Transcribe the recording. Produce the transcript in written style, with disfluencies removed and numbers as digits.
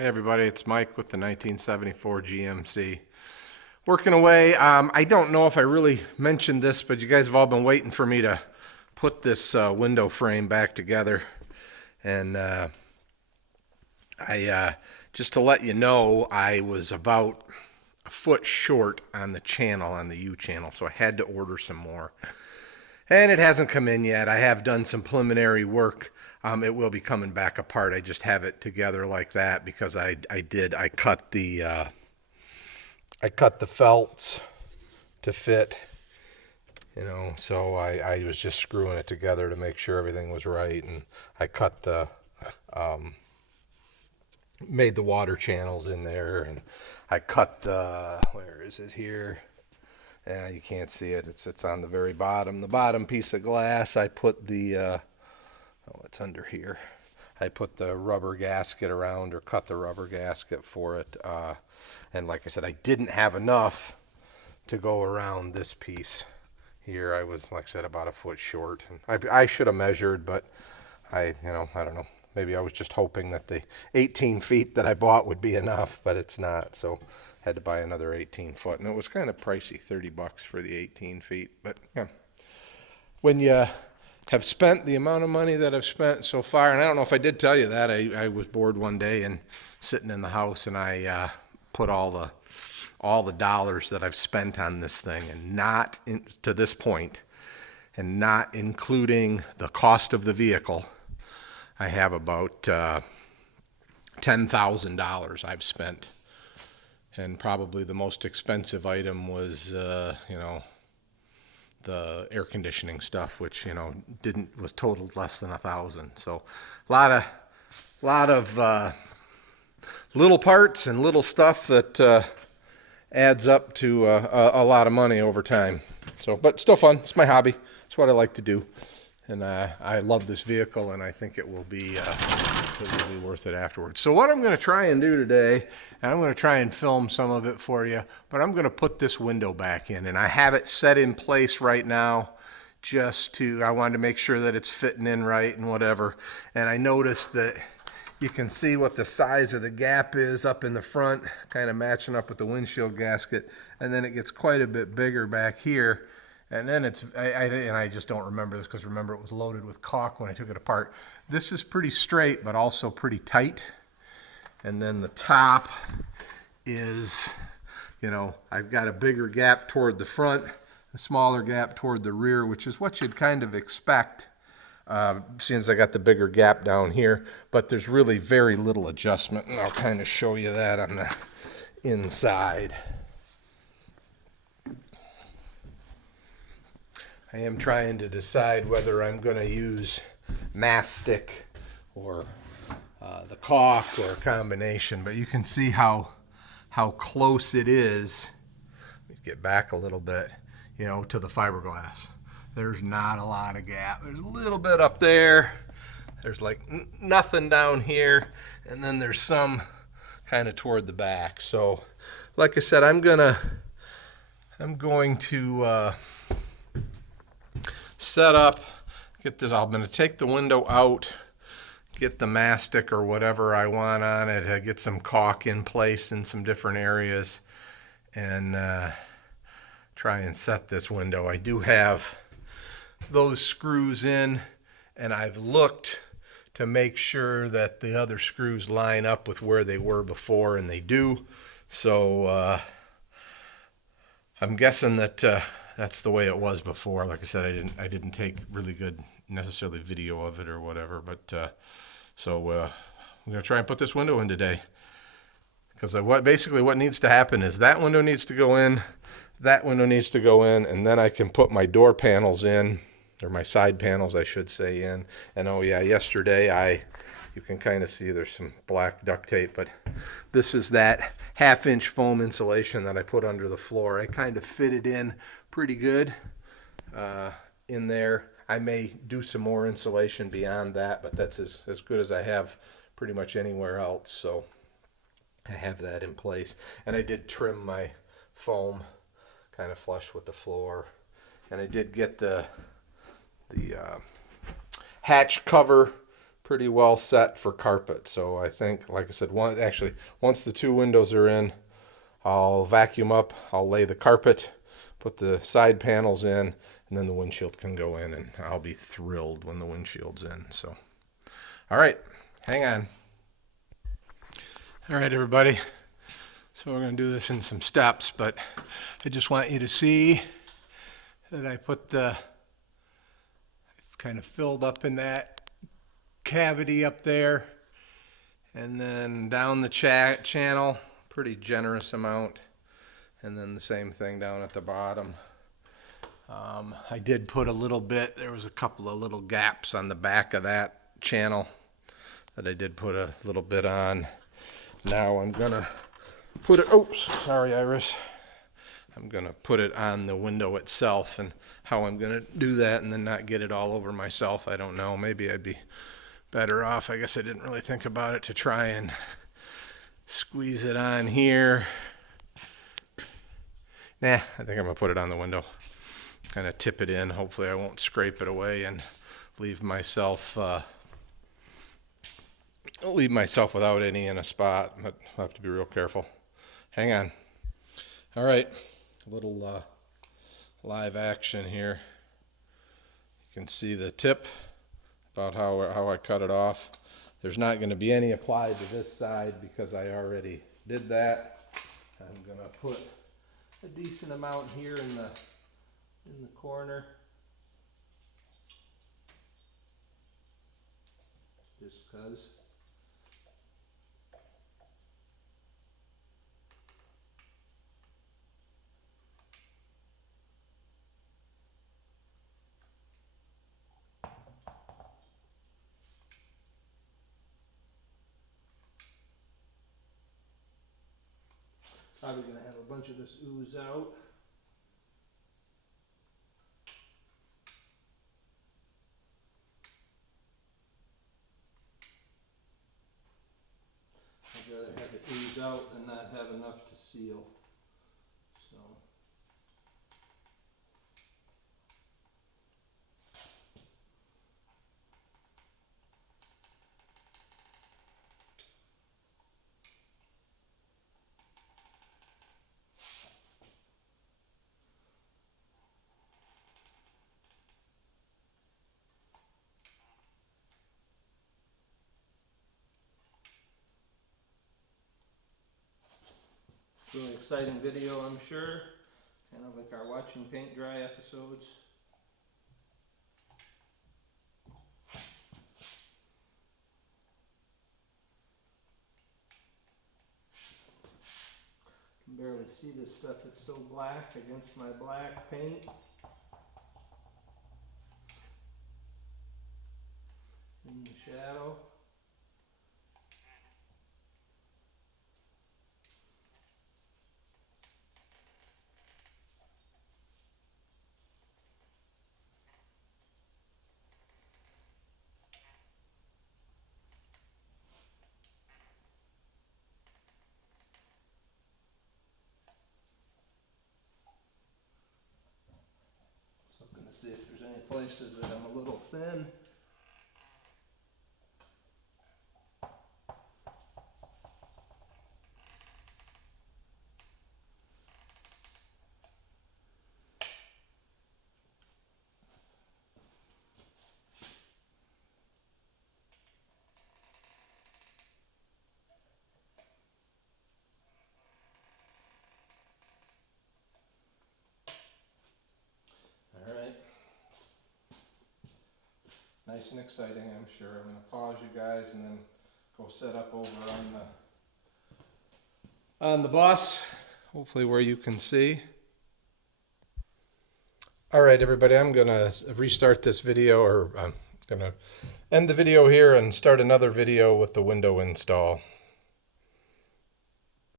Hey everybody, it's Mike with the 1974 GMC. Working away. I don't know if I really mentioned this, but you guys have all been waiting for me to put this window frame back together. And just to let you know, I was about a foot short on the channel, on the U channel, so I had to order some more. And it hasn't come in yet. I have done some preliminary work. It will be coming back apart. I just have it together like that because I cut the felts to fit, so I was just screwing it together to make sure everything was right, and I cut made the water channels in there, and I cut where is it here? Yeah, you can't see it. It's on the very bottom. The bottom piece of glass, I put the it's under here. I put the rubber gasket around, or cut the rubber gasket for it. And like I said, I didn't have enough to go around this piece here. I was, like I said, about a foot short. And I should have measured, but I don't know. Maybe I was just hoping that the 18 feet that I bought would be enough, but it's not. So had to buy another 18 foot, and it was kind of pricey, $30 for the 18 feet. But yeah, when you have spent the amount of money that I've spent so far, and I don't know if I did tell you that, I was bored one day and sitting in the house, and I put all the dollars that I've spent on this thing, and not to this point, and not including the cost of the vehicle. I have about $10,000 I've spent, and probably the most expensive item was the air conditioning stuff, which was totaled less than $1,000. So a lot of little parts and little stuff that adds up to a lot of money over time. So, but still fun. It's my hobby. It's what I like to do. And I love this vehicle, and I think it will be worth it afterwards. So what I'm going to try and do today, and I'm going to try and film some of it for you, but I'm going to put this window back in, and I have it set in place right now. I wanted to make sure that it's fitting in right and whatever. And I noticed that you can see what the size of the gap is up in the front, kind of matching up with the windshield gasket, and then it gets quite a bit bigger back here. And then I just don't remember this because remember it was loaded with caulk when I took it apart. This is pretty straight, but also pretty tight. And then the top is, I've got a bigger gap toward the front, a smaller gap toward the rear, which is what you'd kind of expect, seeing as I got the bigger gap down here. But there's really very little adjustment, and I'll kind of show you that on the inside. I am trying to decide whether I'm going to use mastic or the caulk or a combination, but you can see how close it is. Let me get back a little bit, to the fiberglass. There's not a lot of gap. There's a little bit up there. There's like nothing down here, and then there's some kind of toward the back. So, like I said, I'm going to set up, get this. I'm going to take the window out, get the mastic or whatever I want on it, get some caulk in place in some different areas, and try and set this window. I do have those screws in, and I've looked to make sure that the other screws line up with where they were before, and they do. So I'm guessing that that's the way it was before. Like I said, I didn't take really good necessarily video of it or whatever, but so I'm gonna try and put this window in today, because basically what needs to happen is that window needs to go in, that window needs to go in, and then I can put my door panels in, or my side panels I should say in. And oh yeah, yesterday you can kind of see there's some black duct tape, but this is that 1/2-inch foam insulation that I put under the floor. I kind of fitted in pretty good in there. I may do some more insulation beyond that, but that's as good as I have pretty much anywhere else. So I have that in place, and I did trim my foam kind of flush with the floor, and I did get the hatch cover pretty well set for carpet. So I think, like I said, once the two windows are in, I'll vacuum up, I'll lay the carpet, put the side panels in, and then the windshield can go in, and I'll be thrilled when the windshield's in. So, all right, hang on. All right, everybody. So we're going to do this in some steps, but I just want you to see that I put kind of filled up in that cavity up there, and then down the channel, pretty generous amount, and then the same thing down at the bottom. I did put a little bit, there was a couple of little gaps on the back of that channel that I did put a little bit on. Now I'm gonna put it, oops, sorry Iris. I'm gonna put it on the window itself, and how I'm gonna do that and then not get it all over myself, I don't know. Maybe I'd be better off, I guess I didn't really think about it, to try and squeeze it on here. Nah, I think I'm gonna put it on the window. Kind of tip it in. Hopefully I won't scrape it away and leave myself without any in a spot, but I'll have to be real careful. Hang on. All right, a little live action here. You can see the tip about how I cut it off. There's not going to be any applied to this side because I already did that. I'm going to put a decent amount here in the corner, just because. Probably going to have a bunch of this ooze out. I'd rather have it ooze out than not have enough to seal. So. Really exciting video, I'm sure. Kind of like our watching paint dry episodes. Can barely see this stuff, it's so black against my black paint. In the shadow. See if there's any places that I'm a little thin. Nice and exciting, I'm sure. I'm going to pause you guys and then go set up over on the bus, hopefully where you can see. All right, everybody, I'm going to restart this video, or I'm going to end the video here and start another video with the window install.